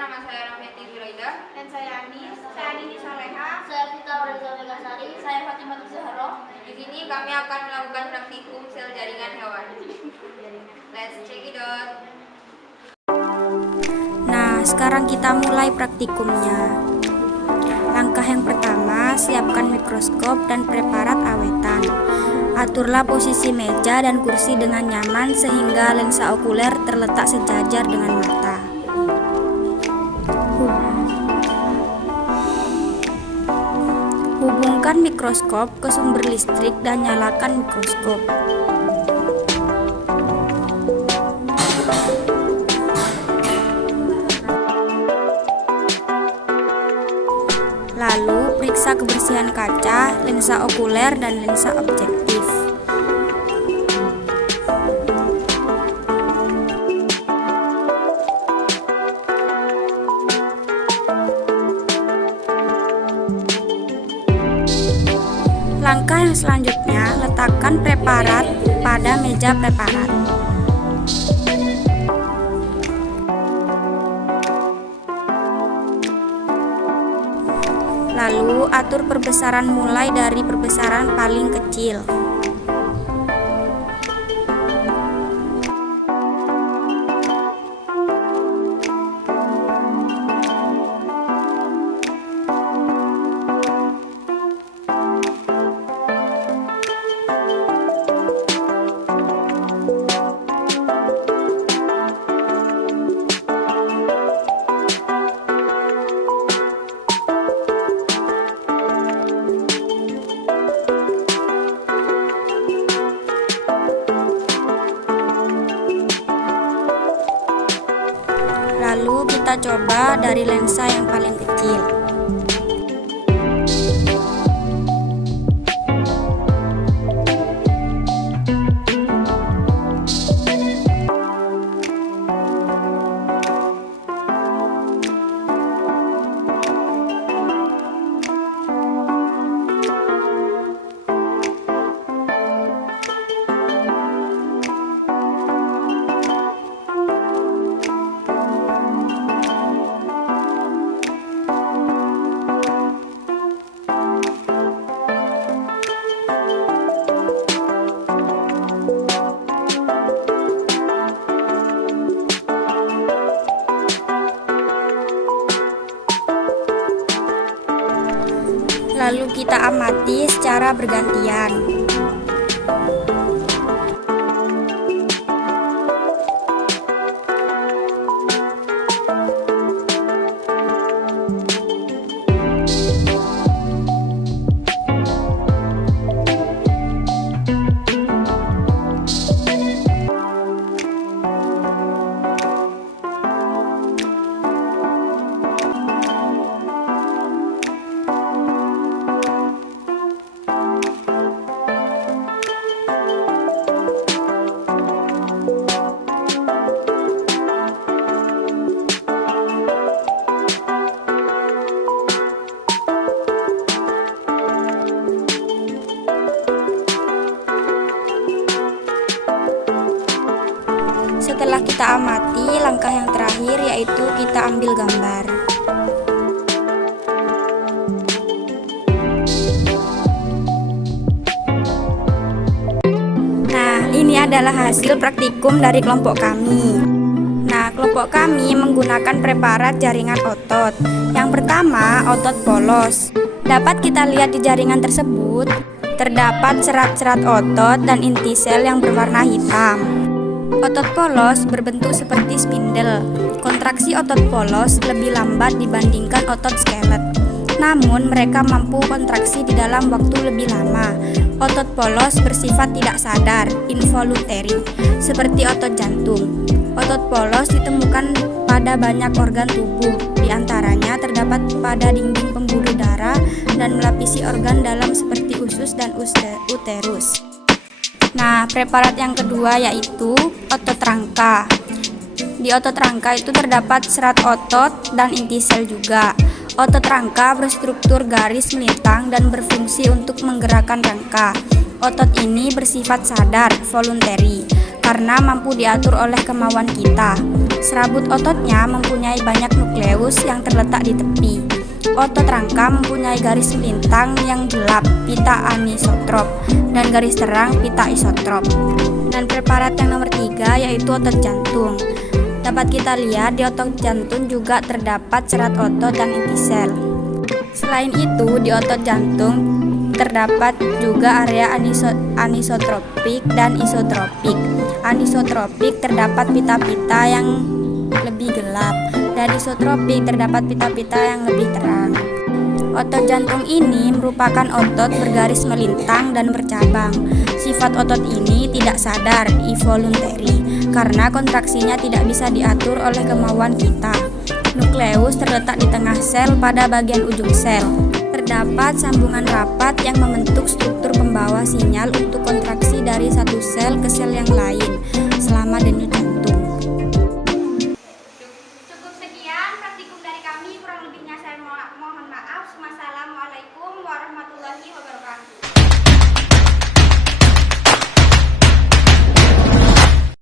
nama saya Rahmeti Zuraida. Dan saya Anis. Saya Anini Saleha. Saya Vita Reza Megasari. Saya Fatimah Zahra. Di sini kami akan melakukan praktikum sel jaringan hewan. Let's check it out. Nah, sekarang kita mulai praktikumnya. Langkah yang pertama, siapkan mikroskop dan preparat awetan. Aturlah posisi meja dan kursi dengan nyaman sehingga lensa okuler terletak sejajar dengan mata. Hubungkan mikroskop ke sumber listrik dan nyalakan mikroskop. Lalu, periksa kebersihan kaca, lensa okuler, dan lensa objektif. Langkah yang selanjutnya, letakkan preparat pada meja preparat. Lalu, atur perbesaran mulai dari perbesaran paling kecil. Lalu kita coba dari lensa yang paling kecil. Lalu kita amati secara bergantian. Setelah kita amati, langkah yang terakhir yaitu kita ambil gambar. Nah, ini adalah hasil praktikum dari kelompok kami. Nah, kelompok kami menggunakan preparat jaringan otot. Yang pertama, otot polos. Dapat kita lihat di jaringan tersebut, terdapat serat-serat otot dan inti sel yang berwarna hitam. Otot polos berbentuk seperti spindel. Kontraksi otot polos lebih lambat dibandingkan otot skelet. Namun, mereka mampu kontraksi di dalam waktu lebih lama. Otot polos bersifat tidak sadar, involuntary, seperti otot jantung. Otot polos ditemukan pada banyak organ tubuh, di antaranya terdapat pada dinding pembuluh darah dan melapisi organ dalam seperti usus dan uterus. Nah, preparat yang kedua yaitu otot rangka. Di otot rangka itu terdapat serat otot dan inti sel juga. Otot rangka berstruktur garis melintang dan berfungsi untuk menggerakkan rangka. Otot ini bersifat sadar, voluntary, karena mampu diatur oleh kemauan kita. Serabut ototnya mempunyai banyak nukleus yang terletak di tepi. Otot rangka mempunyai garis melintang yang gelap, pita anisotrop, dan garis terang, pita isotrop. Dan preparat yang nomor 3 yaitu otot jantung. Dapat kita lihat di otot jantung juga terdapat serat otot dan inti sel. Selain itu, di otot jantung terdapat juga area anisotropik dan isotropik. Anisotropik terdapat pita-pita yang lebih gelap, dan isotropik terdapat pita-pita yang lebih terang. Otot jantung ini merupakan otot bergaris melintang dan bercabang. Sifat otot ini tidak sadar, involuntary, karena kontraksinya tidak bisa diatur oleh kemauan kita. Nukleus terletak di tengah sel pada bagian ujung sel. Terdapat sambungan rapat yang membentuk struktur pembawa sinyal untuk kontraksi dari satu sel ke sel yang lain selama denyut jantung.